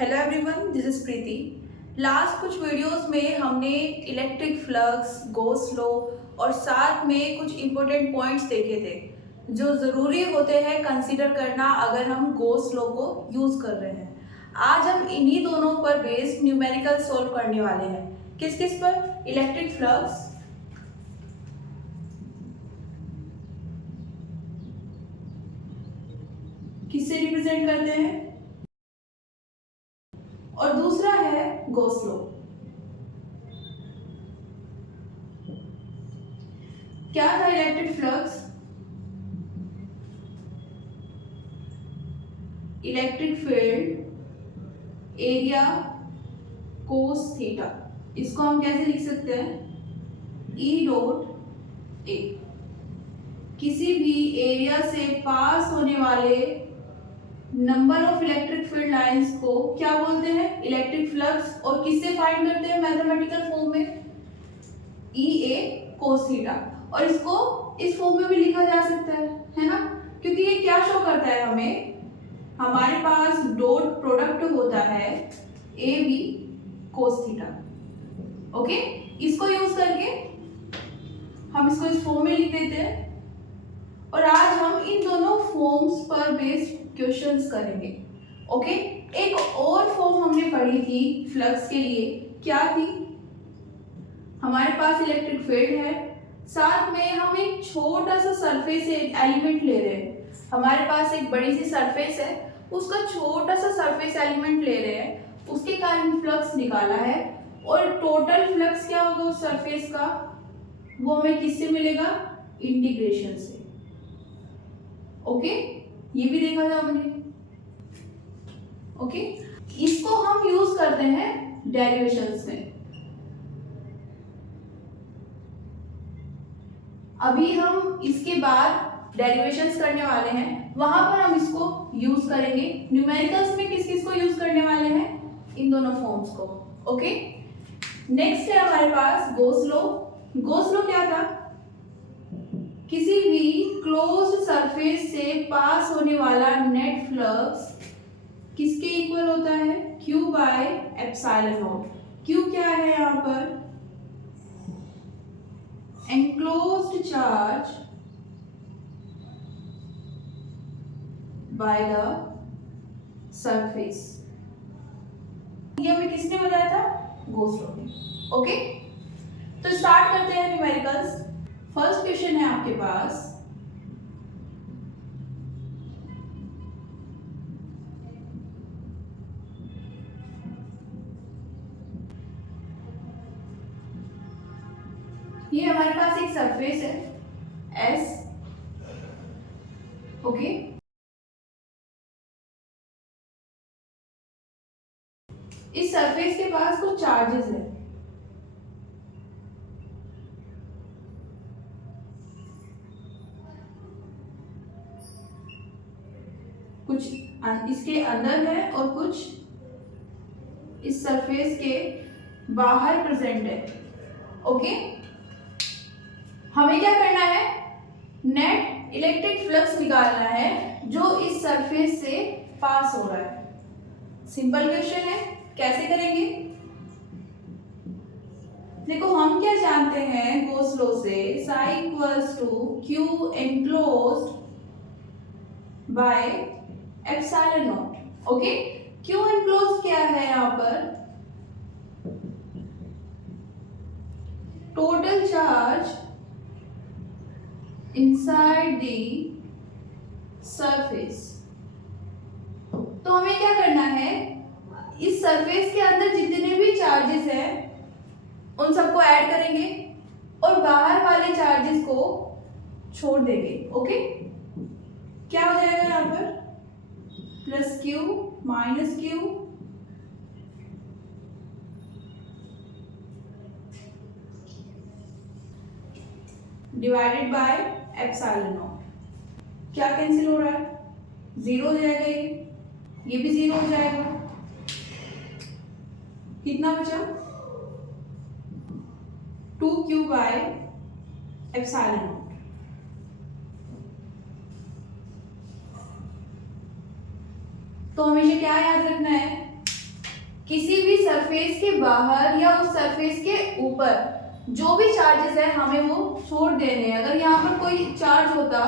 Hello everyone, this is Preeti. Last कुछ videos में हमने इलेक्ट्रिक फ्लक्स, गोस लॉ और साथ में कुछ इम्पोर्टेंट पॉइंट्स देखे थे जो ज़रूरी होते हैं कंसीडर करना अगर हम गोस लॉ को यूज़ कर रहे हैं। आज हम इन्हीं दोनों पर बेस्ड न्यूमेरिकल सॉल्व करने वाले हैं। किस किस पर? इलेक्ट्रिक फ्लक्स, किससे रिप्रेजेंट करते हैं, और दूसरा है गोस लॉ। क्या था electric flux? Electric field area cos theta. इसको हम कैसे लिख सकते हैं? E dot A. किसी भी एरिया से पास होने वाले number of electric field lines को क्या बोलते हैं? Electric flux. और किससे फाइंड करते हैं मैथमेटिकल फॉर्म में? ई ए कोस थीटा। और इसको इस फॉर्म में भी लिखा जा सकता है ना? क्योंकि ये क्या शो करता है हमें? हमारे पास डॉट प्रोडक्ट होता है A B cos theta. Okay, इसको यूज करके हम इसको इस फॉर्म में लिख देते हैं और आज हम इन दोनों फॉर्म्स पर बेस्ड क्वेश्चंस करेंगे। ओके, एक और फॉर्म हमने पढ़ी थी फ्लक्स के लिए, क्या थी? हमारे पास इलेक्ट्रिक फील्ड है, साथ में हम एक छोटा सा सरफेस एलिमेंट ले रहे हैं। हमारे पास एक बड़ी सी सरफेस है, उसका छोटा सा सरफेस एलिमेंट ले रहे हैं, उसके कारण फ्लक्स निकाला है। और टोटल फ्लक्स क्या होगा उस सरफेस का? वो हमें किससे मिलेगा? इंटीग्रेशन से। ओके, ये भी देखा था हमने। ओके, इसको हम यूज करते हैं डेरिवेशंस में। अभी हम इसके बाद डेरिवेशंस करने वाले हैं, वहां पर हम इसको यूज करेंगे। न्यूमेरिकल्स में किस किस को यूज करने वाले हैं? इन दोनों फॉर्म्स को। ओके, नेक्स्ट है हमारे पास गोस लॉ। गोस लॉ क्या था? किसी भी क्लोज्ड सरफेस से पास होने वाला नेट फ्लक्स किसके इक्वल होता है? Q bye epsilon not. Q क्या है यहाँ पर? enclosed charge by the surface। ये हमें किसने बताया था? गोस लॉ ने। ओके, तो स्टार्ट करते हैं न्यूमेरिकल्स। फर्स्ट क्वेश्चन है आपके पास, ये हमारे पास एक सरफेस है S। ओके, इस सरफेस के पास कुछ चार्जेस है। कुछ इसके अंदर है और कुछ इस सरफेस के बाहर प्रेजेंट है। ओके, हमें क्या करना है? नेट इलेक्ट्रिक फ्लक्स निकालना है जो इस सरफेस से पास हो रहा है। सिंपल क्वेश्चन है, कैसे करेंगे? देखो, हम क्या जानते हैं गोस लॉ से? Psi equals to Q enclosed by epsilon not. Okay, Q enclosed क्या है यहाँ पर? Total charge inside the surface। तो हमें क्या करना है? इस सरफेस के अंदर जितने भी चार्जेस हैं उन सबको ऐड करेंगे और बाहर वाले चार्जेस को छोड़ देंगे। ओके, क्या हो जाएगा यहाँ पर? Plus Q minus Q divided by epsilon not. क्या कैंसिल हो रहा है? जीरो हो जाएगा, ये भी जीरो हो जाएगा। कितना बचा? 2q bye epsilon not. तो हमेशा क्या याद रखना है? किसी भी सरफेस के बाहर या उस सरफेस के ऊपर जो भी चार्जेस है हमें वो छोड़ देने हैं। अगर यहाँ पर कोई चार्ज होता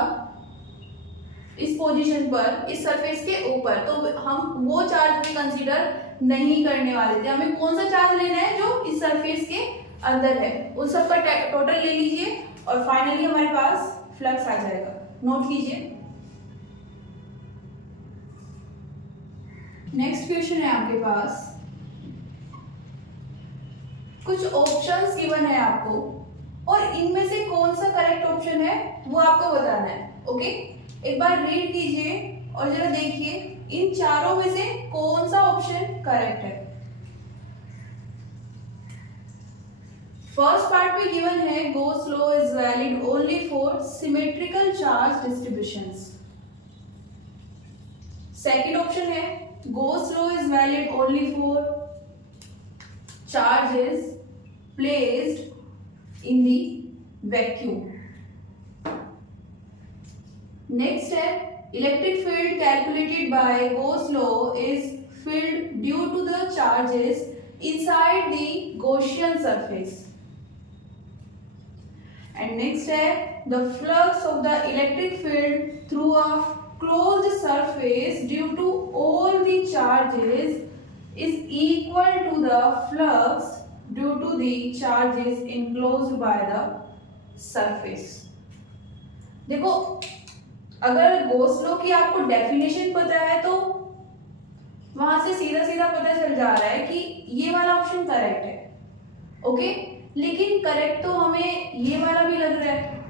इस पोजीशन पर, इस सरफेस के ऊपर, तो हम वो चार्ज भी कंसीडर नहीं करने वाले थे। हमें कौन सा चार्ज लेना है जो इस सरफेस के अंदर है, उस सब का टोटल ले लीजिए और फाइनली हमारे पास फ्लक्स आ जाएगा। नोट कीजिए। नेक्स्ट क्वेश्चन है आपके पास, कुछ ऑप्शंस गिवन है आपको और इनमें से कौन सा करेक्ट ऑप्शन है वो आपको बताना है। ओके, एक बार रीड कीजिए और जरा देखिए इन चारों में से कौन सा ऑप्शन करेक्ट है। फर्स्ट पार्ट में गिवन है Gauss law is valid only for symmetrical charge distributions। Second option है Gauss law is valid only for charges placed in the vacuum। Next है electric field calculated by Gauss law is filled due to the charges inside the Gaussian surface। And next है the flux of the electric field through a closed surface due to all the charges is equal to the flux due to the charges enclosed by the surface। देखो, अगर Gauss law की आपको definition पता है तो वहां से सीधा सीधा पता चल जा रहा है कि ये वाला ऑप्शन करेक्ट है। ओके, लेकिन करेक्ट तो हमें ये वाला भी लग रहा है।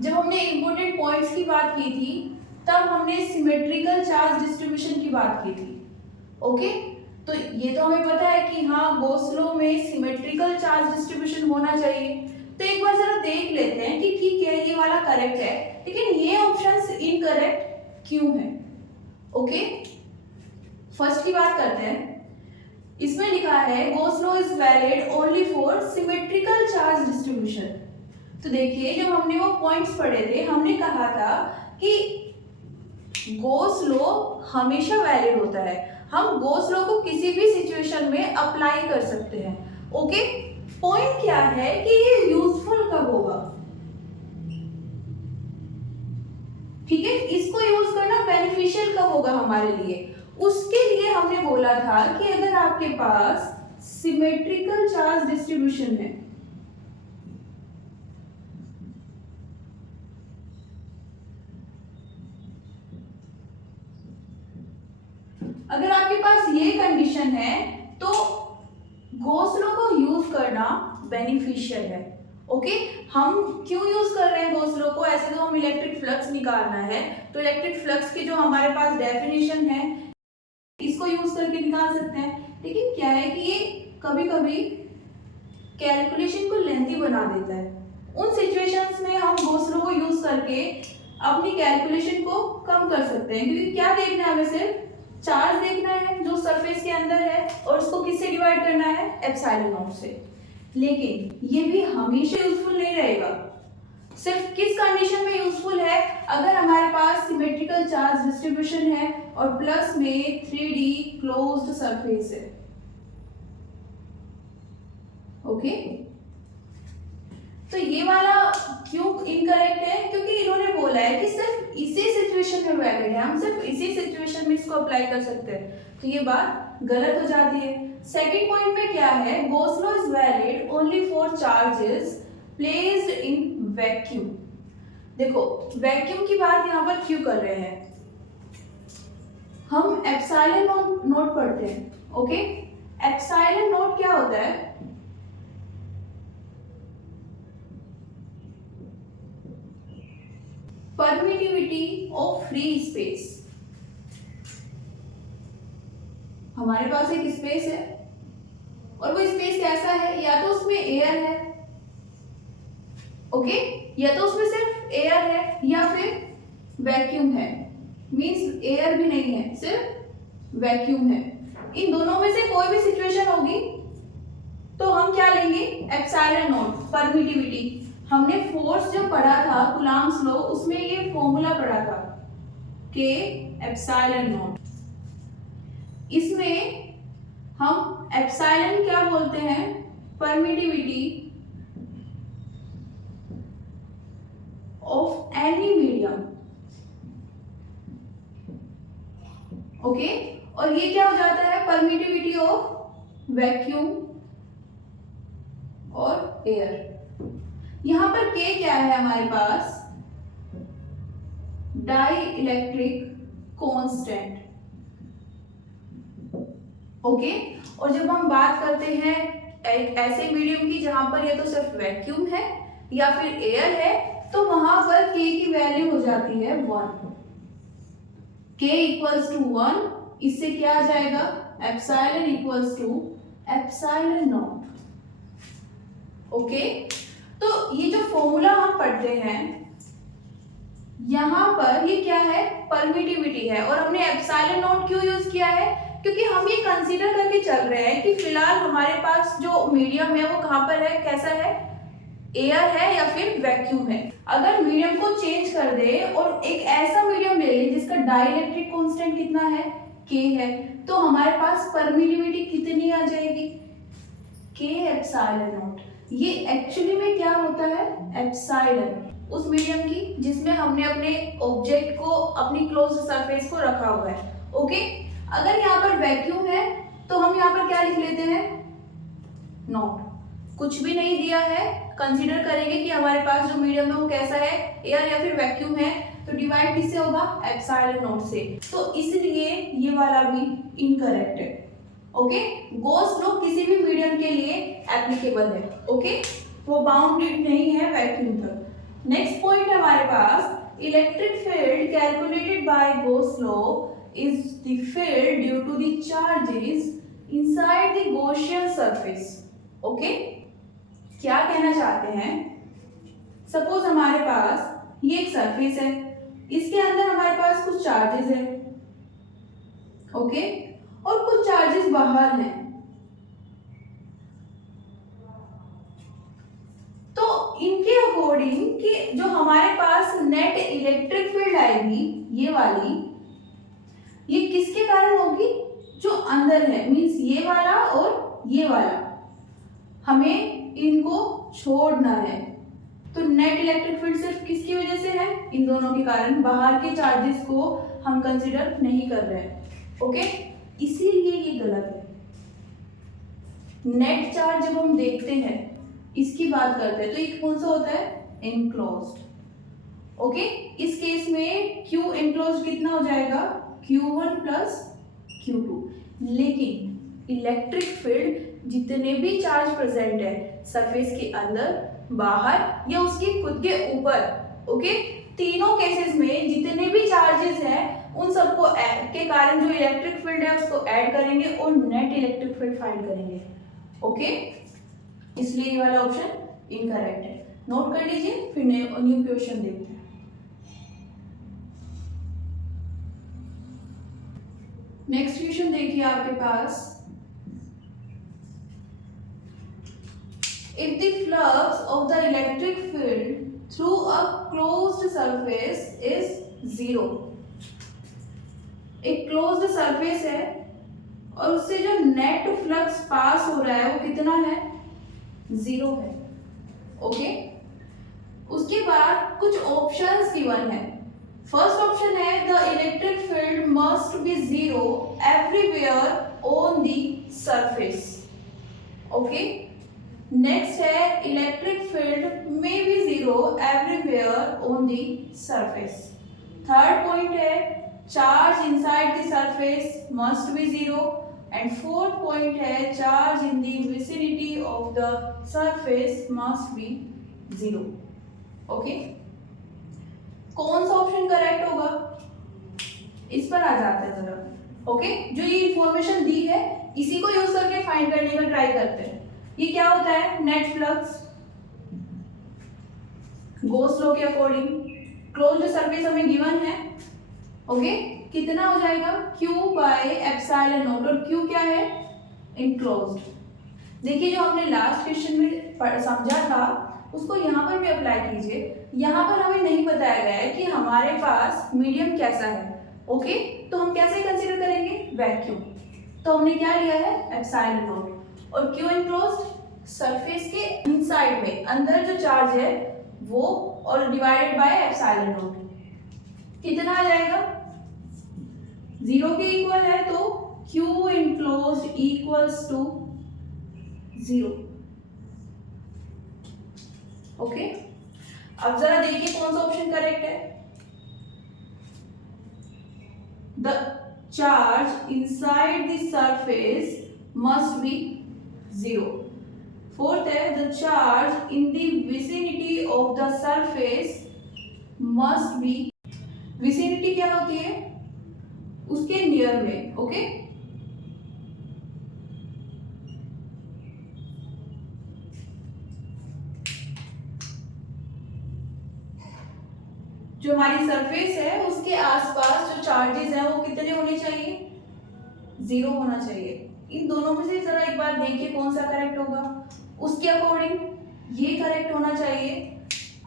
जब हमने इंपॉर्टेंट पॉइंट्स की बात की थी तब हमने सिमेट्रिकल चार्ज डिस्ट्रीब्यूशन की बात की थी। ओके, तो ये तो हमें पता है कि हाँ Gauss law में सिमेट्रिकल चार्ज डिस्ट्रीब्यूशन होना चाहिए। तो एक बार जरा देख लेते हैं कि ठीक है ये वाला करेक्ट है, लेकिन ये ऑप्शंस इनकरेक्ट क्यों है। ओके, फर्स्ट की बात करते हैं। इसमें लिखा है Gauss law is valid only for symmetrical charge distribution। तो देखिए जब हमने वो पॉइंट्स पढ़े थे हमने कहा था कि Gauss law हमेशा वैलिड होता है, हम Gauss law को किसी भी सिचुएशन में अप्लाई कर सकते हैं। ओके, पॉइंट क्या है कि ये यूजफुल कब होगा। ठीक है, इसको यूज करना बेनिफिशियल कब होगा हमारे लिए, उसके लिए हमने बोला था कि अगर आपके पास सिमेट्रिकल चार्ज डिस्ट्रीब्यूशन है, अगर आपके पास ये कंडीशन है तो Gauss law को यूज करना बेनिफिशियल है। ओके, हम क्यों यूज कर रहे हैं Gauss law को, ऐसे तो हम इलेक्ट्रिक फ्लक्स निकालना है तो इलेक्ट्रिक फ्लक्स की जो हमारे पास डेफिनेशन है इसको यूज करके निकाल सकते हैं। लेकिन क्या है कि ये कभी कभी कैलकुलेशन को लेंथी बना देता है। उन सिचुएशंस में हम Gauss law को यूज करके अपनी कैलकुलेशन को कम कर सकते हैं, क्योंकि क्या देखना है, हमें सिर्फ चार्ज देखना है जो सरफेस के अंदर है और उसको किससे डिवाइड करना है, एप्सिलॉन नॉट से। लेकिन ये भी हमेशा यूजफुल नहीं रहेगा। सिर्फ किस कंडीशन में यूजफुल है, अगर हमारे पास सिमेट्रिकल चार्ज डिस्ट्रीब्यूशन है और प्लस में 3D क्लोज्ड सरफेस है। ओके, तो ये वाला क्यों इनकरेक्ट है, क्योंकि इन्होंने बोला है कि सिर्फ इसी सिचुएशन में वैलिड है, हम सिर्फ इसी सिचुएशन में इसको अप्लाई कर सकते हैं, तो ये बात गलत हो जाती है। सेकंड पॉइंट में क्या है, Gauss law is valid only for charges placed in vacuum। देखो वैक्यूम की बात यहाँ पर क्यों कर रहे हैं, हम एप्सिलॉन नोट पढ़ते हैं। ओके, एप्सिलॉन नोट क्या होता है, परमिटिविटी ऑफ फ्री स्पेस। हमारे पास एक स्पेस है और वो स्पेस कैसा है, या तो उसमें एयर है, ओके, या तो उसमें सिर्फ एयर है या फिर वैक्यूम है, मींस एयर भी नहीं है सिर्फ वैक्यूम है। इन दोनों में से कोई भी सिचुएशन होगी तो हम क्या लेंगे, एप्सिलॉन नॉट, परमिटिविटी। हमने फोर्स जब पढ़ा था कूलम्ब्स लॉ उसमें ये फॉर्मूला पढ़ा था के एप्सिलॉन नॉट। इसमें हम एप्सिलॉन क्या बोलते हैं, permittivity of any medium. Okay, और ये क्या हो जाता है, परमिटिविटी ऑफ वैक्यूम और एयर। यहां पर K क्या है हमारे पास, डाई इलेक्ट्रिक कांस्टेंट। ओके, और जब हम बात करते हैं एक ऐसे मीडियम की जहां पर या तो सिर्फ वैक्यूम है या फिर एयर है, तो वहां पर K की वैल्यू हो जाती है 1। K इक्वल्स टू 1, इससे क्या आ जाएगा, epsilon equals to epsilon not. Okay, तो ये जो फॉर्मूला हम पढ़ते हैं यहां पर ये क्या है, परमिटिविटी है। और हमने एप्सिलॉन नॉट क्यों यूज किया है, क्योंकि हम ये कंसीडर करके चल रहे हैं कि फिलहाल हमारे पास जो मीडियम है वो कहां पर है, कैसा है, एयर है या फिर वैक्यूम है। अगर मीडियम को चेंज कर दे और एक ऐसा मीडियम ले ले जिसका डाइलेक्ट्रिक कांस्टेंट कितना है, K है, तो हमारे पास परमिटिविटी कितनी आ जाएगी, K एप्सिलॉन नॉट। ये एक्चुअली में क्या होता है, एप्सिलॉन उस मीडियम की जिसमें हमने अपने ऑब्जेक्ट को, अपनी क्लोज्ड सरफेस को रखा हुआ है। ओके, अगर यहाँ पर वैक्यूम है तो हम यहाँ पर क्या लिख लेते हैं, नॉट। कुछ भी नहीं दिया है, कंसीडर करेंगे कि हमारे पास जो मीडियम है वो कैसा है, एयर या फिर वैक्यूम है, तो डिवाइड किससे होगा, एप्सिलॉन नॉट से। तो इसलिए ये वाला भी इनकरेक्ट है। ओके, गॉस लॉ किसी भी मीडियम के लिए एप्लीकेबल है। ओके, वो बाउंडेड नहीं है वैक्यूम तक। नेक्स्ट पॉइंट हमारे पास, electric field calculated by Gauss law is the field due to the charges inside the Gaussian surface. Okay, क्या कहना चाहते हैं, सपोज हमारे पास ये एक सरफेस है, इसके अंदर हमारे पास कुछ चार्जेस है, ओके, और कुछ चार्जेस बाहर हैं। तो इनके अकॉर्डिंग कि जो हमारे पास नेट इलेक्ट्रिक फील्ड आएगी ये वाली, ये किसके कारण होगी, जो अंदर है, मींस ये वाला और ये वाला, हमें इनको छोड़ना है। तो नेट इलेक्ट्रिक फील्ड सिर्फ किसकी वजह से है, इन दोनों के कारण, बाहर के चार्जेस को हम कंसीडर नहीं कर रहे हैं। ओके, इसीलिए ये गलत है। नेट चार्ज जब हम देखते हैं, इसकी बात करते हैं, तो ये कौन सा होता है, एनक्लोज्ड। ओके, इस केस में Q एनक्लोज्ड कितना हो जाएगा, Q1 प्लस Q2। लेकिन इलेक्ट्रिक फील्ड जितने भी चार्ज प्रेजेंट है सरफेस के अंदर, बाहर या उसके खुद के ऊपर, ओके, तीनों केसेस में जितने भी चार्जेस हैं उन सबको के कारण जो इलेक्ट्रिक फील्ड है उसको ऐड करेंगे और नेट इलेक्ट्रिक फील्ड फाइंड करेंगे। ओके, इसलिए ये वाला ऑप्शन इनकरेक्ट है। नोट कर लीजिए, फिर न्यू क्वेश्चन देखते हैं। नेक्स्ट क्वेश्चन देखिए आपके पास, if the flux of the electric field through a closed surface is 0, एक क्लोज्ड सरफेस है और उससे जो नेट फ्लक्स पास हो रहा है वो कितना है, 0 है। ओके, उसके बाद कुछ ऑप्शंस गिवन है। फर्स्ट ऑप्शन है the electric field must be 0 everywhere on the surface. Okay, next है इलेक्ट्रिक फील्ड में be 0 everywhere on the surface. Third point है charge inside the surface must be 0 and fourth point है charge in the vicinity of the surface must be 0। Okay, कौन सा option correct होगा, इस पर आ जाते हैं जरा। ओके, जो ये इंफॉर्मेशन दी है इसी को यूज करके फाइंड करने का ट्राई करते हैं। ये क्या होता है, नेट फ्लक्स गॉस लॉ के अकॉर्डिंग क्लोज्ड सरफेस हमें गिवन है। ओके, कितना हो जाएगा, Q बाय एप्सिलॉन नॉट, और Q क्या है, इनक्लोज्ड। देखिए जो हमने लास्ट क्वेश्चन में समझा था उसको यहाँ पर भी अप्लाई कीजिए। यहाँ पर हमें नहीं बताया गया है कि हमारे पास मीडियम कैसा है। ओके, तो हम कैसे कंसीडर करेंगे, वैक्यूम। तो हमने क्या लिया है, एप्सिलॉन नॉट। और क्यू एनक्लोज्ड सरफेस के इनसाइड में अंदर जो चार्ज है वो, और डिवाइडेड बाय एप्सिलॉन नॉट, कितना आ जाएगा, 0 के इक्वल है, तो Q enclosed equals to 0। Okay, अब जरा देखिए कौन सा ऑप्शन करेक्ट है। The charge inside the surface must be 0। Fourth है, the charge in the vicinity of the surface must be, vicinity क्या होती है, उसके नियर में। ओके, जो हमारी सरफेस है उसके आसपास जो चार्जेस हैं वो कितने होने चाहिए, 0 होना चाहिए। इन दोनों में से जरा एक बार देखिए कौन सा करेक्ट होगा। उसके अकॉर्डिंग ये करेक्ट होना चाहिए।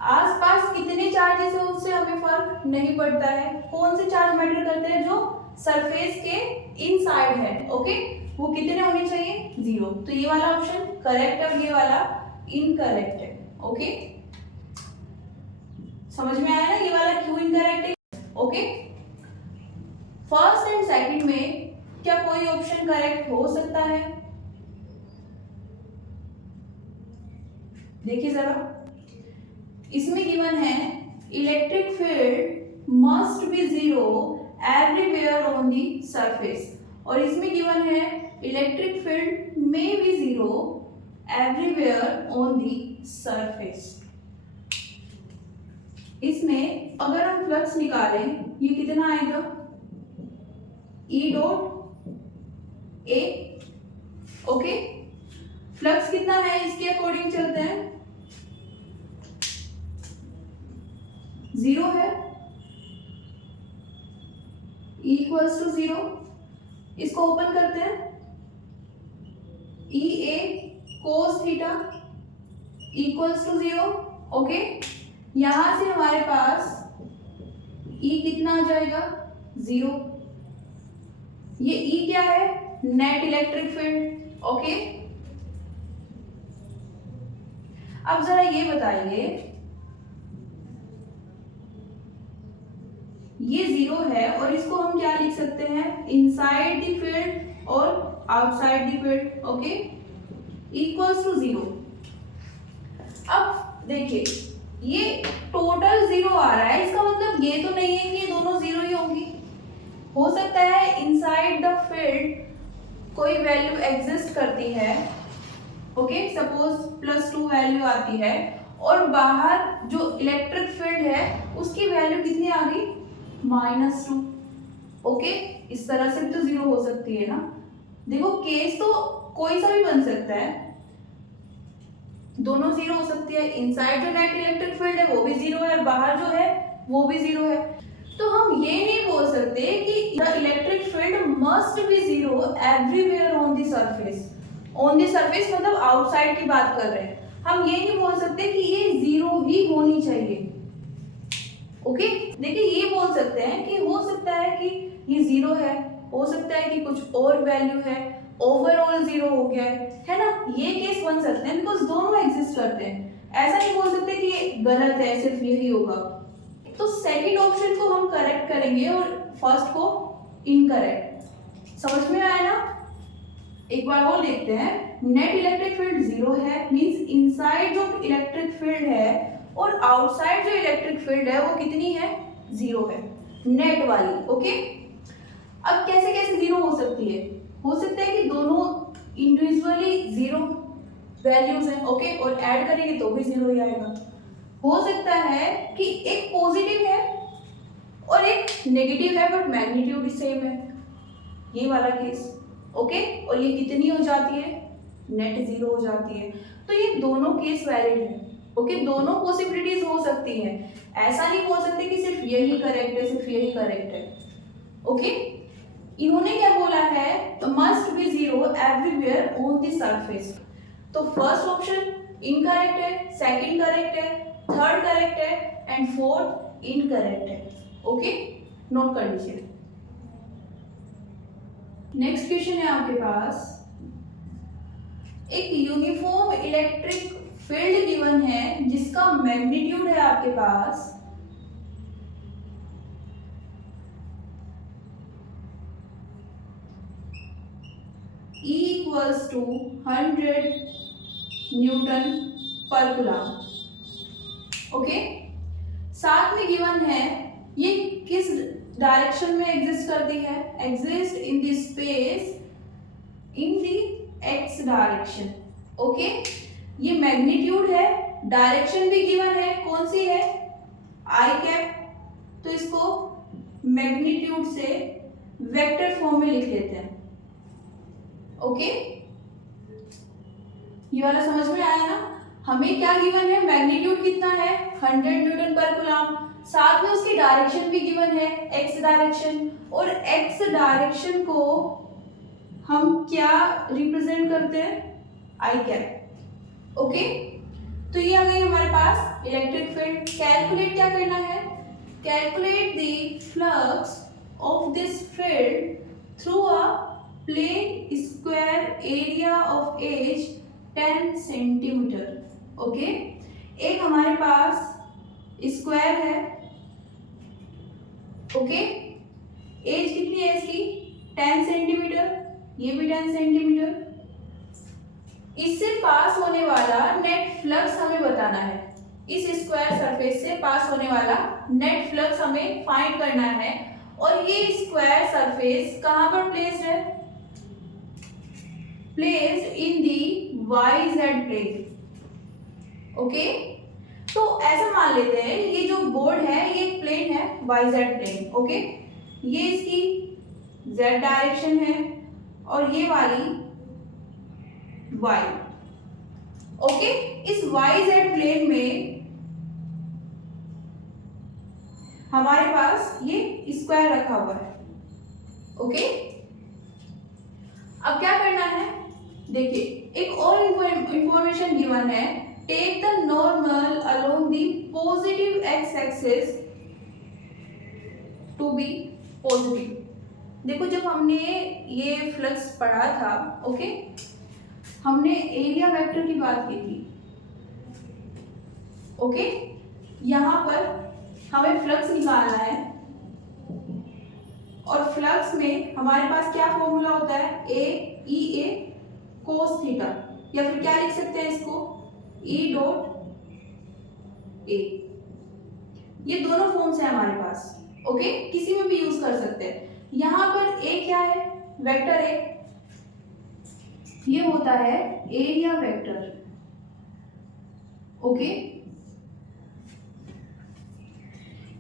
आसपास कितने चार्जेस है उससे हमें फर्क नहीं पड़ता है, कौन से चार्ज मैटर करते हैं, जो सरफेस के इनसाइड है। ओके, वो कितने होने चाहिए, 0। तो ये वाला ऑप्शन करेक्ट है और ये वाला इनकरेक्ट है। ओके, समझ में आया ना, ये वाला क्यों इनकरेक्ट है। ओके, फर्स्ट एंड सेकंड में क्या कोई ऑप्शन करेक्ट हो सकता है, देखिए जरा। इसमें गिवन है electric field must be 0 everywhere on the surface, और इसमें गिवन है इलेक्ट्रिक फील्ड में be 0 everywhere on the surface. इसमें अगर हम फ्लक्स निकालें, ये कितना आएगा, E dot A. Okay, flux कितना है इसके अकॉर्डिंग चलते हैं, 0 है, E इक्वल्स टू 0। इसको ओपन करते हैं, E A cos theta equals to 0। Okay, यहां से हमारे पास E कितना आ जाएगा, 0। ये E क्या है, नेट इलेक्ट्रिक फील्ड। ओके, अब जरा ये बताइए, ये 0 है और इसको हम क्या लिख सकते हैं, इनसाइड द फील्ड और outside the field. Okay, equals to 0। अब देखिए ये टोटल 0 आ रहा है, इसका मतलब ये तो नहीं है कि ये दोनों 0 ही होंगी। हो सकता है इनसाइड द फील्ड कोई वैल्यू एग्जिस्ट करती है। ओके, सपोज +2 वैल्यू आती है, और बाहर जो इलेक्ट्रिक फील्ड है उसकी वैल्यू कितनी आ गई, -2। ओके, इस तरह से भी तो 0 हो सकती है ना। देखो केस तो कोई सा भी बन सकता है, दोनों 0 हो सकती है। इनसाइड जो नेट इलेक्ट्रिक फील्ड है वो भी 0 है, और बाहर जो है वो भी 0 है। तो हम ये नहीं बोल सकते कि the electric field must be 0 everywhere on the surface. On the surface मतलब आउटसाइड की बात कर रहे हैं, हम ये नहीं बोल सकते कि ये 0 ही होनी चाहिए। ओके, देखिए ये बोल सकते हैं कि हो सकता है कि ये 0 है, हो सकता है कि कुछ और वैल्यू है, ओवरऑल 0 हो गया है ना। ये केस बन सकते हैं बिकॉज दोनों एग्जिस्ट करते हैं। ऐसा नहीं बोल सकते कि ये गलत है, सिर्फ यही होगा। तो सेकंड ऑप्शन को हम करेक्ट करेंगे और फर्स्ट को इनकरेक्ट। समझ में आया ना, एक बार और देखते हैं। नेट इलेक्ट्रिक फील्ड 0 है, मींस इनसाइड जो इलेक्ट्रिक फील्ड है और आउटसाइड जो इलेक्ट्रिक फील्ड है वो कितनी है, 0 है, नेट वाली। ओके, अब कैसे कैसे 0 हो सकती है, हो सकता है कि दोनों इंडिविजुअली 0 वैल्यूज हैं। ओके, और ऐड करेंगे तो भी 0 ही आएगा। हो सकता है कि एक पॉजिटिव है और एक नेगेटिव है बट मैग्नीट्यूड सेम है, ये वाला केस। ओके, और ये कितनी हो जाती है, नेट 0 हो जाती है। तो ये दोनों केस वैलिड है। ओके, दोनों पॉसिबिलिटीज हो सकती हैं, ऐसा नहीं बोल सकते कि सिर्फ यही करेक्ट है, सिर्फ यही करेक्ट है। ओके, इन्होंने क्या बोला है, must be 0 everywhere on the surface. तो फर्स्ट ऑप्शन इनकरेक्ट है, सेकंड करेक्ट है, थर्ड करेक्ट है एंड फोर्थ इनकरेक्ट है। ओके, नोट कर लीजिए। नेक्स्ट क्वेश्चन है आपके पास, एक यूनिफॉर्म इलेक्ट्रिक फील्ड गिवन है जिसका मैग्नीट्यूड है आपके पास E equals to 100 Newton per coulomb. Okay, साथ में गिवन है ये किस डायरेक्शन में एग्जिस्ट करती है, exist in the space in the x direction. Okay, ये मैग्नीट्यूड है, डायरेक्शन भी गिवन है, कौन सी है, आई कैप, तो इसको मैग्नीट्यूड से वेक्टर फॉर्म में लिख लेते हैं। ओके, ये वाला समझ में आया ना, हमें क्या गिवन है, मैग्नीट्यूड कितना है 100 न्यूटन पर कूलम, साथ में उसकी डायरेक्शन भी गिवन है एक्स डायरेक्शन, और एक्स डायरेक्शन को हम क्या रिप्रेजेंट करते हैं, आई कैप। ओके, तो ये आ गई हमारे पास इलेक्ट्रिक फील्ड। कैलकुलेट क्या करना है, calculate the flux of this field through a plane square area of edge 10 centimetre. Okay, एक हमारे पास स्क्वायर है, ओके, एज कितनी है इसकी 10 सेंटीमीटर, ये भी 10 सेंटीमीटर, इससे पास होने वाला नेट फ्लक्स हमें बताना है, इस स्क्वायर सरफेस से पास होने वाला नेट फ्लक्स हमें फाइंड करना है। और ये स्क्वायर सरफेस कहां पर प्लेस्ड है, placed in the Y Z plane. Okay, तो ऐसा मान लेते हैं ये जो बोर्ड है ये एक प्लेन है वाई जेड प्लेन। ओके, ये इसकी जेड डायरेक्शन है और ये वाली वाई। ओके, इस वाई जेड प्लेन में हमारे पास ये स्क्वायर रखा हुआ है। ओके, अब क्या करना है, देखिए एक और इंफॉर्मेशन गिवन है, take the normal along the positive X axis to be positive. देखो जब हमने ये फ्लक्स पढ़ा था, ओके, हमने एरिया वेक्टर की बात की थी। ओके, यहां पर हमें फ्लक्स निकालना है और फ्लक्स में हमारे पास क्या फॉर्मूला होता है, ए ई ए कोस थीटा, या फिर क्या लिख सकते हैं इसको, ई डॉट ए। ये दोनों फॉर्म्स हैं हमारे पास। ओके, किसी में भी यूज कर सकते हैं। यहां पर ए क्या है, वेक्टर ए, ये होता है area vector. Okay,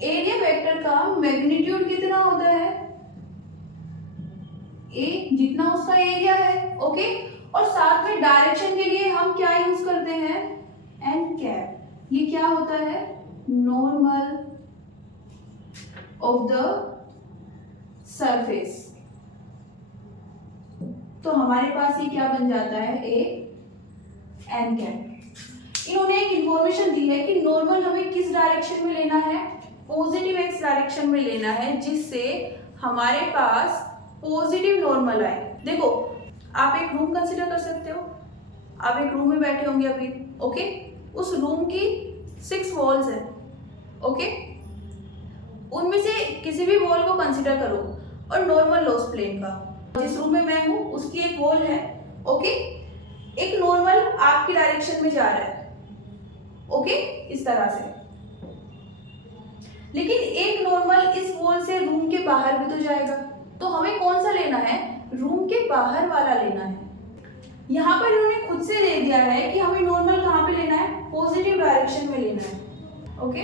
area vector का मैग्नीट्यूड कितना होता है, ए जितना उसका एरिया है। ओके, और साथ में डायरेक्शन के लिए हम क्या यूज करते हैं, एन कैप। ये क्या होता है, नॉर्मल ऑफ द सरफेस। तो हमारे पास ये क्या बन जाता है, ए एन कैप। इन्होंने एक इंफॉर्मेशन दी है कि नॉर्मल हमें किस डायरेक्शन में लेना है, पॉजिटिव एक्स डायरेक्शन में लेना है, जिससे हमारे पास पॉजिटिव नॉर्मल आए। देखो आप एक रूम कंसीडर कर सकते हो, आप एक रूम में बैठे होंगे अभी। ओके, उस रूम की 6 वॉल्स है। ओके, उनमें से किसी भी वॉल को कंसीडर करो और नॉर्मल लो उस प्लेन का। जिस रूम में मैं हूं उसकी एक वॉल है। ओके, एक नॉर्मल आपकी डायरेक्शन में जा रहा है। ओके, इस तरह से, लेकिन एक नॉर्मल इस वॉल से रूम के बाहर भी तो जाएगा, तो हमें कौन सा लेना है, रूम के बाहर वाला लेना है। यहाँ पर इन्होंने खुद से दे दिया है कि हमें नॉर्मल कहाँ पे लेना है, पॉजिटिव डायरेक्शन में लेना है। ओके,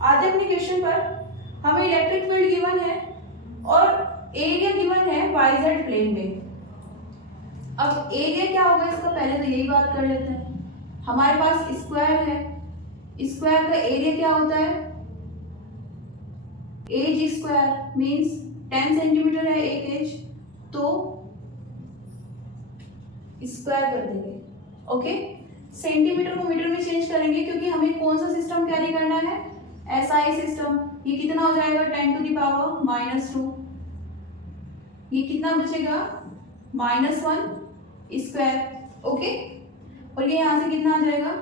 आते अपने क्वेश्चन पर। हमें इलेक्ट्रिक फील्ड गिवन है और एरिया गिवन है वाई जेड प्लेन में। अब एरिया क्या होगा इसका, पहले तो यही बात कर लेते हैं। हमारे पास स्क्वायर है, स्क्वायर का एरिया क्या होता है, एज स्क्वायर मीन्स 10 सेंटीमीटर है एक एज, तो स्क्वायर कर देंगे। ओके, सेंटीमीटर को मीटर में चेंज करेंगे क्योंकि हमें कौन सा सिस्टम कैरी करना है, एसआई सिस्टम। ये कितना हो जाएगा, 10 टू द पावर -2। ये कितना बचेगा -1 स्क्वायर। ओके, और ये यहाँ से कितना आ जाएगा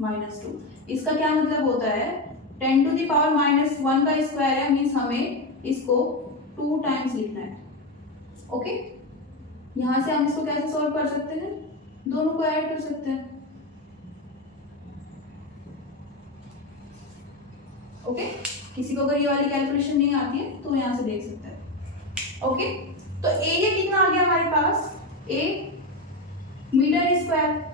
-2। इसका क्या मतलब होता है 10 टू द पावर -1 का स्क्वायर है, मीन्स हमें इसको 2 टाइम्स लिखना है। ओके, यहाँ से हम इसको कैसे सॉल्व कर सकते हैं, दोनों को ऐड कर सकते हैं। ओके, किसी को अगर ये वाली कैलकुलेशन नहीं आती है तो यहाँ से देख सकते हैं। ओके, तो एरिया कितना आ गया हमारे पास, ए मीटर स्क्वायर।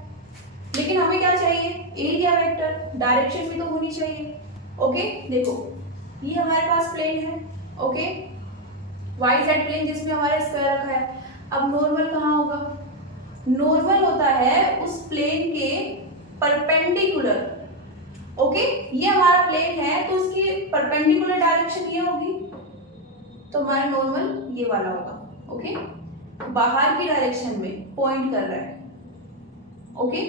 लेकिन हमें क्या चाहिए, एरिया वेक्टर, डायरेक्शन भी तो होनी चाहिए। ओके, देखो ये हमारे पास प्लेन है। ओके, वाई जेड प्लेन जिसमें हमारा स्क्वायर रखा है। अब नॉर्मल कहाँ होगा, नॉर्मल होता है उस प्लेन के परपेंडिकुलर। ओके, ये हमारा प्लेन है तो उसकी परपेंडिकुलर डायरेक्शन ये होगी, तो हमारा नॉर्मल ये वाला होगा। ओके, बाहर की डायरेक्शन में पॉइंट कर रहा है। ओके,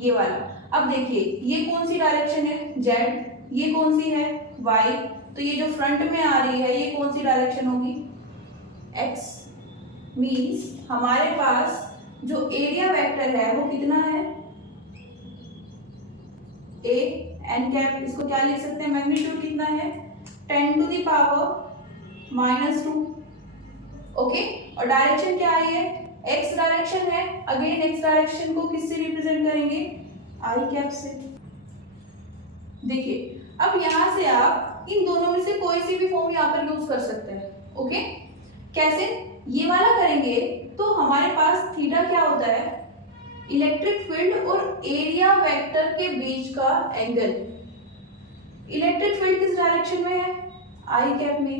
ये वाला। अब देखिए ये कौन सी डायरेक्शन है, जेड, ये कौन सी है, वाई, तो ये जो फ्रंट में आ रही है ये कौन सी डायरेक्शन होगी, एक्स। मीन्स हमारे पास जो एरिया वेक्टर है वो कितना है, ए एन कैप। इसको क्या लिख सकते हैं, मैग्नीट्यूड कितना है 10 टू द पावर -2। ओके, और डायरेक्शन क्या आई है, एक्स डायरेक्शन है। अगेन एक्स डायरेक्शन को किससे रिप्रेजेंट करेंगे, आई कैप से। देखिए अब यहाँ से आप इन दोनों में से कोई सी भी फॉर्म यहाँ पर यूज कर सकते हैं। ओके, कैसे, ये वाला करेंगे तो हमारे पास थीटा क्या होता है, इलेक्ट्रिक फील्ड और एरिया वेक्टर के बीच का एंगल। इलेक्ट्रिक फील्ड किस डायरेक्शन में है, आई कैप में।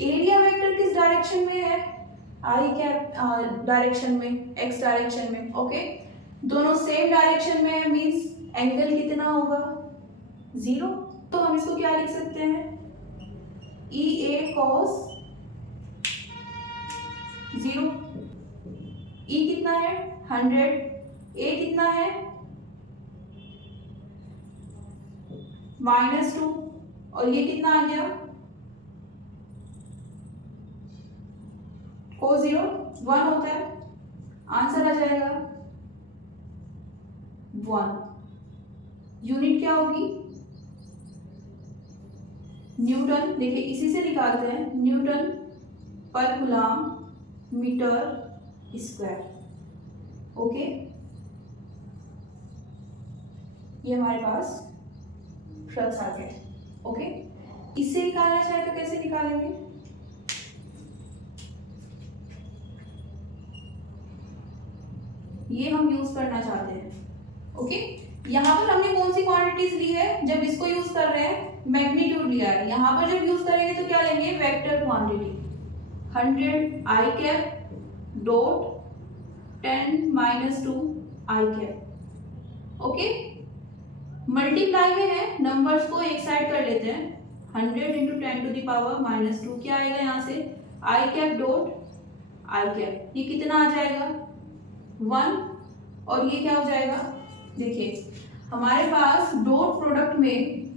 एरिया वेक्टर किस डायरेक्शन में है, आई कैप डायरेक्शन में, एक्स डायरेक्शन में। ओके, दोनों सेम डायरेक्शन में है, मींस एंगल कितना होगा, 0। तो हम इसको क्या लिख सकते हैं, ई ए कॉस 0। ई कितना है 100, ए कितना है -2, और ये कितना आ गया cos 0 1 होता है, आंसर आ जाएगा 1। यूनिट क्या होगी, न्यूटन। देखिए इसी से निकालते हैं, Newton per coulomb metre square. Okay, ये हमारे पास फ्लक्स आ गया। ओके, इससे निकालना चाहे तो कैसे निकालेंगे, ये हम यूज करना चाहते हैं। ओके, यहाँ पर हमने कौन सी क्वांटिटीज ली है, जब इसको यूज कर रहे हैं मैग्नीट्यूड लिया है। यहाँ पर जब यूज करेंगे तो क्या लेंगे, वेक्टर क्वांटिटी। 100 आई कैप डॉट 10 - 2 आई कैप। ओके, मल्टीप्लाई में है, नंबर्स को एक साइड कर लेते हैं। 100 × 10 टू द पावर -2 क्या आएगा यहाँ से, आई कैप डॉट आई कैप। ये कितना आ जाएगा 1, और ये क्या हो जाएगा, देखिए हमारे पास डॉट प्रोडक्ट में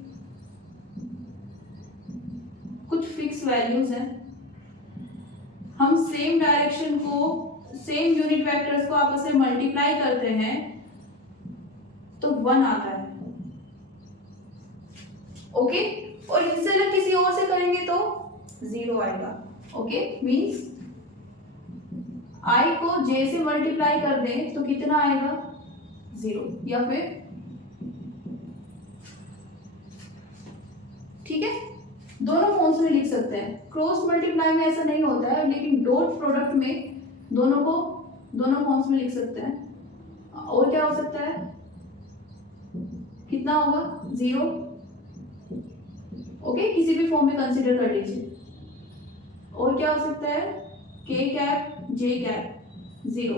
कुछ फिक्स वैल्यूज हैं। हम सेम डायरेक्शन को, सेम यूनिट वेक्टर्स को आपस में मल्टीप्लाई करते हैं तो 1 आता है। ओके, और इससे अलग किसी और से करेंगे तो 0 आएगा। ओके, मीन्स आई को जे से मल्टीप्लाई कर दें तो कितना आएगा 0, या फिर ठीक है, दोनों फॉर्म्स में लिख सकते हैं। क्रॉस मल्टीप्लाई में ऐसा नहीं होता है, लेकिन डॉट प्रोडक्ट में दोनों को दोनों फॉर्म्स में लिख सकते हैं। और क्या हो सकता है, कितना होगा 0। ओके, किसी भी फॉर्म में कंसीडर कर लीजिए। और क्या हो सकता है, के कैप जे कैप 0।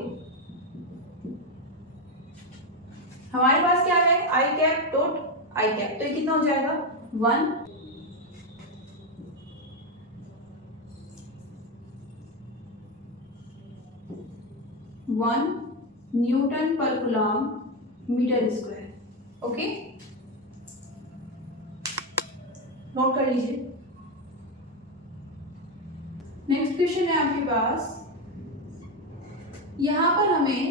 हमारे पास क्या है, I cap dot I cap, तो ये कितना हो जाएगा 1। Newton per coulomb metre square. Okay, note कर लीजिए। नेक्स्ट नेक्स्ट क्वेश्चन है आपके पास, यहां पर हमें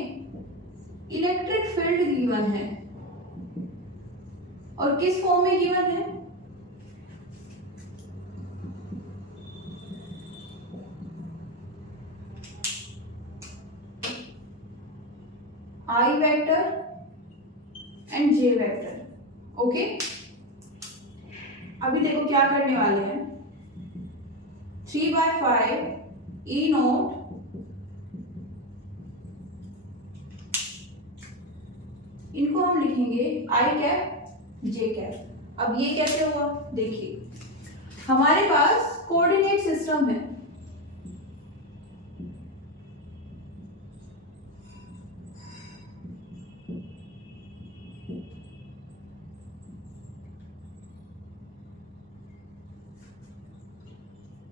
इलेक्ट्रिक फील्ड गिवन है और किस फॉर्म में गिवन है, I vector and J vector. Okay, अभी देखो क्या करने वाले हैं, 3/5 E नोट इनको हम लिखेंगे I कैप J कैप। अब ये कैसे हुआ, देखिए हमारे पास कोऑर्डिनेट सिस्टम है,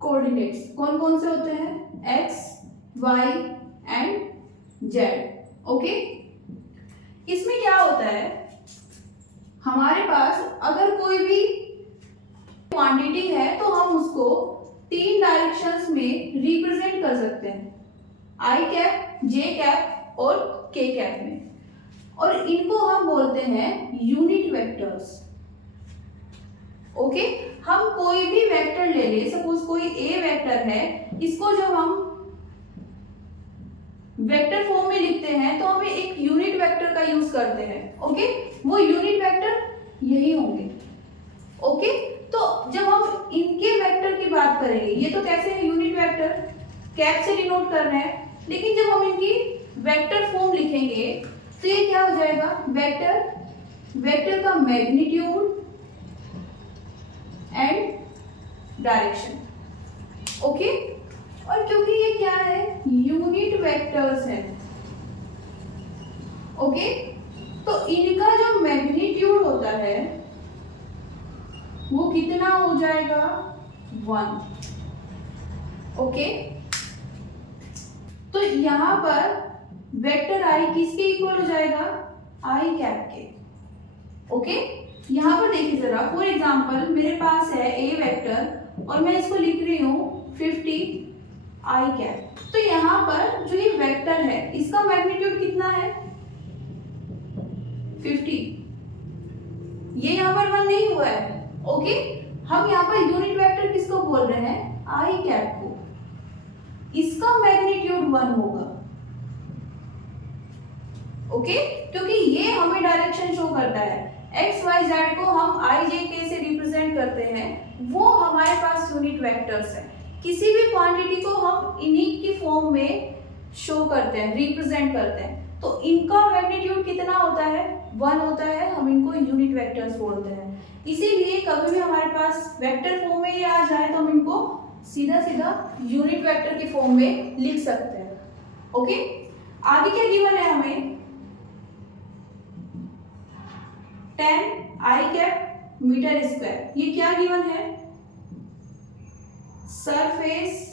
कोऑर्डिनेट्स कौन कौन से होते हैं, x, y and z। Okay, इसमें क्या होता है, हमारे पास अगर कोई भी क्वांटिटी है तो हम उसको 3 डायरेक्शंस में रिप्रेजेंट कर सकते हैं, I कैप, J कैप और K कैप में, और इनको हम बोलते हैं यूनिट वेक्टर्स। ओके, हम कोई भी वेक्टर ले ले, सपोज कोई A वेक्टर है, इसको जब हम वेक्टर फॉर्म में लिखते हैं तो हमें एक यूनिट वेक्टर का यूज करते हैं। ओके, वो यूनिट वेक्टर यही होंगे। ओके, तो जब हम इनके वेक्टर की बात करेंगे, ये तो कैसे है, यूनिट वेक्टर, कैप से डिनोट कर रहे हैं, लेकिन जब हम इनकी वेक्टर फॉर्म लिखेंगे तो ये क्या हो जाएगा, वेक्टर का मैग्नीट्यूड एंड डायरेक्शन। ओके, और क्योंकि ये क्या है, यूनिट वेक्टर्स हैं, ओके, तो इनका जो मैग्नीट्यूड होता है वो कितना हो जाएगा, 1। ओके, तो यहां पर वेक्टर आई किसके इक्वल हो जाएगा, आई कैप के। ओके, यहां पर देखिए जरा, फॉर एग्जांपल मेरे पास है ए वेक्टर और मैं इसको लिख रही हूं 50 आई कैप, तो यहां पर जो ये वेक्टर है इसका मैग्नीट्यूड कितना है, 50, ये यहां पर 1 नहीं हुआ है। ओके, हम यहाँ पर यूनिट वेक्टर किसको बोल रहे हैं, आई कैप को, इसका मैग्नीट्यूड 1 होगा। ओके, क्योंकि ये हमें डायरेक्शन शो करता है, एक्स वाई जेड को हम आई जे के से रिप्रेजेंट करते हैं, वो हमारे पास यूनिट वेक्टर्स है, किसी भी क्वांटिटी को हम इन्हीं की फॉर्म में शो करते हैं, रिप्रेजेंट करते हैं, तो इनका मैग्नीट्यूड कितना होता है, 1 होता है, हम इनको यूनिट वेक्टर्स बोलते हैं। इसीलिए कभी भी हमारे पास वेक्टर फॉर्म में ये आ जाए तो हम इनको सीधा सीधा यूनिट वेक्टर की फॉर्म में लिख सकते हैं। ओके, आगे क्या गिवन है हमें, 10 आई कैप मीटर स्क्वायर, ये क्या गिवन है, सरफेस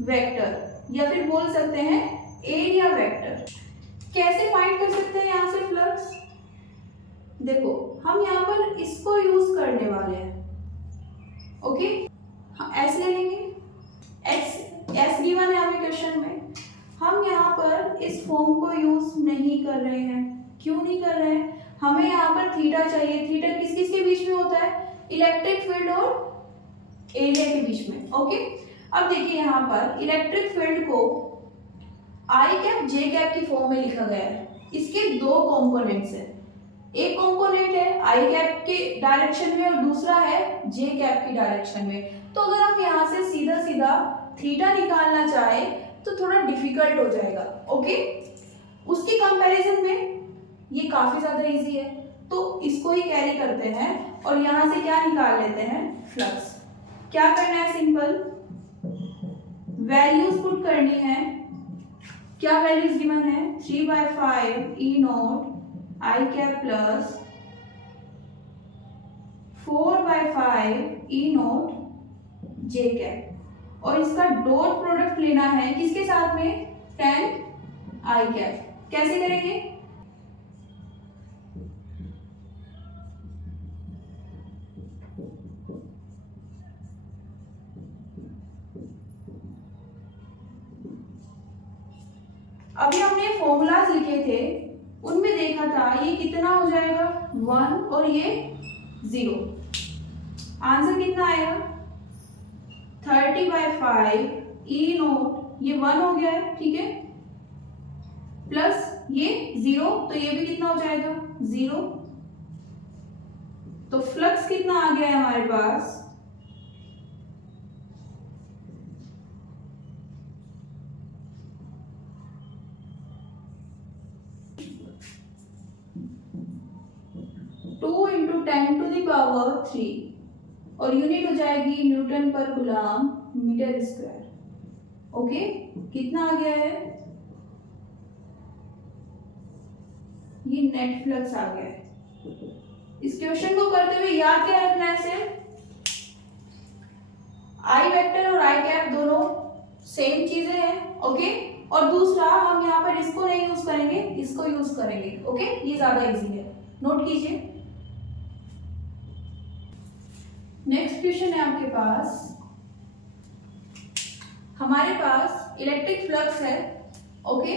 वेक्टर या फिर बोल सकते हैं एरिया वेक्टर। कैसे फाइंड कर सकते हैं यहां से फ्लक्स, देखो हम यहाँ पर इसको यूज करने वाले हैं। ओके, एस ले लेंगे, एस गिवन है हमें क्वेश्चन में, हम यहाँ पर इस फॉर्म को यूज नहीं कर रहे हैं, क्यों नहीं कर रहे हैं, हमें यहाँ पर थीटा चाहिए, थीटा किस किस के बीच में होता है, इलेक्ट्रिक फील्ड और एरिया के बीच में। ओके, अब देखिए यहाँ पर इलेक्ट्रिक फील्ड को आई कैप जे कैप की फॉर्म में लिखा गया है, इसके 2 कंपोनेंट्स हैं, एक कंपोनेंट है आई कैप के डायरेक्शन में और दूसरा है जे कैप की डायरेक्शन में। तो अगर हम यहाँ से सीधा सीधा थीटा निकालना चाहे तो थोड़ा डिफिकल्ट हो जाएगा। ओके, उसकी कंपैरिजन में ये काफी ज्यादा इजी है, तो इसको ही कैरी करते हैं और यहाँ से क्या निकाल लेते हैं, फ्लक्स। क्या करना है, सिंपल वैल्यूज पुट करनी है, क्या वैल्यूज गिवन है, 3/5 E not I cap plus 4/5 E not J cap, और इसका डॉट प्रोडक्ट लेना है किसके साथ में, 10 आई कैप। कैसे करेंगे, अभी हमने फॉर्मूलाज लिखे थे, उनमें देखा था ये कितना हो जाएगा 1 और ये 0। आंसर कितना आएगा 30/5 ई नोट, ये 1 हो गया है, ठीक है, प्लस ये 0, तो ये भी कितना हो जाएगा 0। तो फ्लक्स कितना आ गया है हमारे पास 2 × 10⁻³ और यूनिट हो जाएगी Newton per coulomb metre square. Okay, कितना आ गया है, ये नेट फ्लक्स आ गया है। इस क्वेश्चन को करते हुए याद क्या रखना है सिर्फ, आई वेक्टर और आई कैप दोनों सेम चीजें हैं। ओके, और दूसरा हम यहाँ पर इसको नहीं यूज करेंगे, इसको यूज करेंगे। ओके, ये ज्यादा इजी है, नोट कीजिए। नेक्स्ट क्वेश्चन है आपके पास, हमारे पास इलेक्ट्रिक फ्लक्स है। Okay,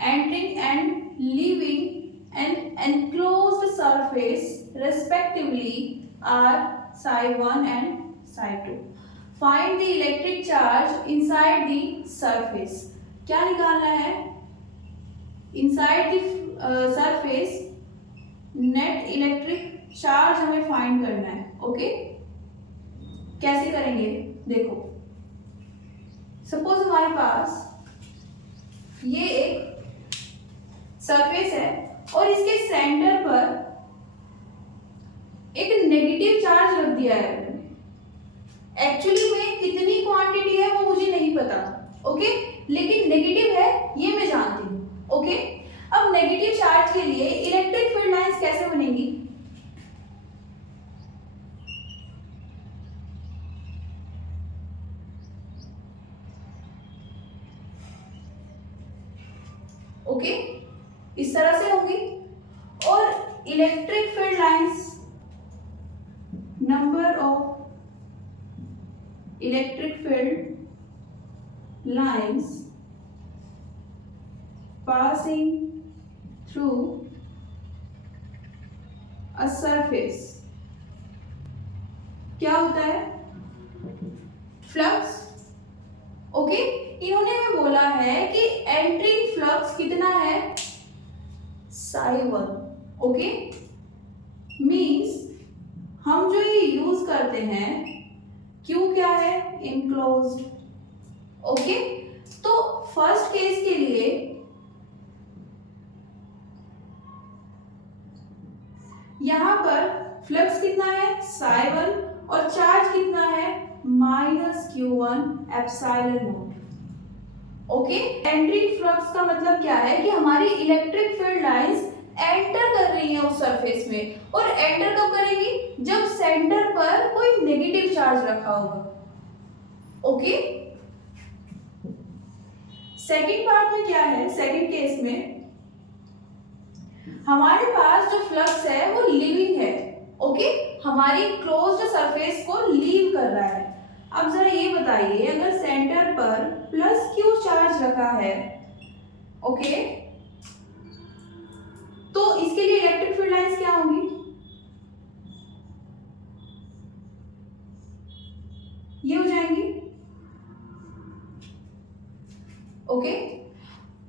entering and leaving an enclosed surface respectively are psi1 and psi2. Find the electric charge inside the surface. क्या निकालना है, inside the surface net electric charge हमें फाइंड करना है। ओके, कैसे करेंगे देखो, सपोज हमारे पास ये एक सरफेस है और इसके सेंटर पर एक नेगेटिव चार्ज रख दिया है। एक्चुअली में कितनी क्वांटिटी है वो मुझे नहीं पता, ओके, लेकिन नेगेटिव है ये मैं जानती हूँ। ओके, अब नेगेटिव चार्ज के लिए इलेक्ट्रिक फील्ड लाइंस कैसे बनेंगी, ओके, इस तरह से होंगी। और electric field lines, number of electric field lines passing through a surface, क्या होता है फ्लक्स। ओके, इन्होंने हमें बोला है कि एंट्रिंग फ्लक्स कितना है psi1। ओके, मींस हम जो ये यूज करते हैं, क्यों क्या है इनक्लोज्ड। ओके, तो फर्स्ट केस के लिए यहां पर फ्लक्स कितना है psi1 और चार्ज कितना है -q1 epsilon not. Okay, entering flux का मतलब क्या है कि हमारी इलेक्ट्रिक फील्ड लाइंस एंटर कर रही है उस सरफेस में, और एंटर कब करेगी जब सेंटर पर कोई नेगेटिव चार्ज रखा होगा। ओके, सेकंड पार्ट में क्या है, सेकंड केस में हमारे पास जो फ्लक्स है वो लीविंग है। ओके, हमारी क्लोज्ड सरफेस को लीव कर रहा है। अब जरा ये बताइए, अगर सेंटर पर +q चार्ज रखा है, ओके, तो इसके लिए इलेक्ट्रिक फील्ड लाइंस क्या होंगी, ये हो जाएंगी। ओके,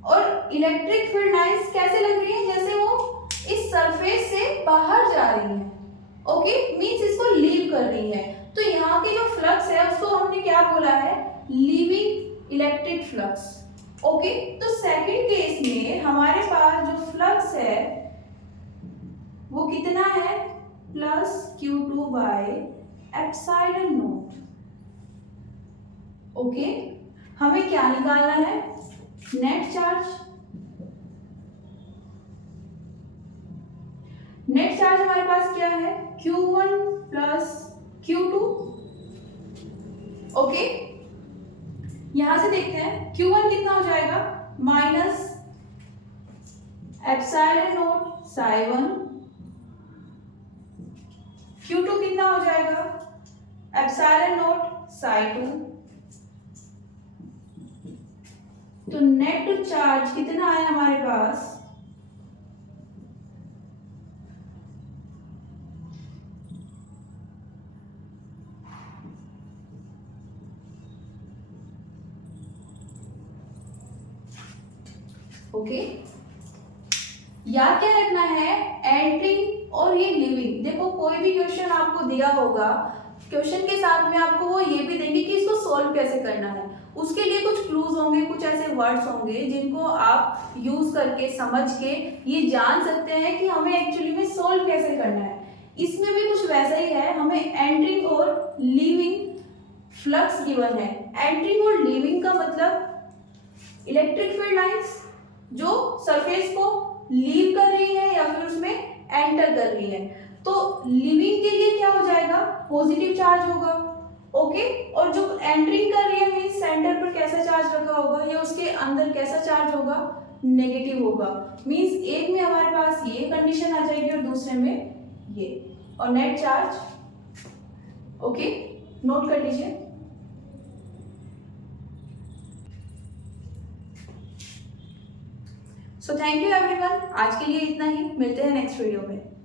और इलेक्ट्रिक फील्ड लाइंस कैसे लग रही है, जैसे वो इस सरफेस से बाहर जा रही है। ओके, मींस इसको लीव कर रही है। तो यहाँ की जो फ्लक्स है उसको हमने क्या बोला है, लीविंग इलेक्ट्रिक फ्लक्स। ओके, तो सेकंड केस में हमारे पास जो फ्लक्स है वो कितना है +q2/एप्सिलॉन नॉट। ओके, हमें क्या निकालना है, नेट चार्ज। नेट चार्ज हमारे पास क्या है q1 + q2। ओके, यहां से देखते हैं q1 कितना हो जाएगा -एप्सिलॉन नॉट psi1, q2 कितना हो जाएगा एप्सिलॉन नॉट psi2, तो नेट चार्ज कितना आया हमारे पास, ओके। याद क्या रखना है, एंट्रिंग और ये लिविंग। देखो कोई भी क्वेश्चन आपको दिया होगा, क्वेश्चन के साथ में आपको वो ये भी देंगे कि इसको सॉल्व कैसे करना है। उसके लिए कुछ क्लूज होंगे, कुछ ऐसे वर्ड्स होंगे जिनको आप यूज करके समझ के ये जान सकते हैं कि हमें एक्चुअली में सॉल्व कैसे करना है। इसमें भी कुछ वैसा ही है, हमें एंट्रिंग और लीविंग फ्लक्स गिवन है। एंट्रिंग और लीविंग का मतलब इलेक्ट्रिक फील्ड लाइंस जो सरफेस को लीव कर रही है या फिर उसमें एंटर कर रही है। तो लीविंग के लिए क्या हो जाएगा, पॉजिटिव चार्ज होगा, ओके। और जो एंटरिंग कर रही है मींस सेंटर पर कैसा चार्ज रखा होगा या उसके अंदर कैसा चार्ज होगा, नेगेटिव होगा। मींस एक में हमारे पास ये कंडीशन आ जाएगी और दूसरे में ये, और नेट चार्ज, ओके, नोट कर लीजिए। सो थैंक यू एवरीवन, आज के लिए इतना ही, मिलते हैं नेक्स्ट वीडियो में।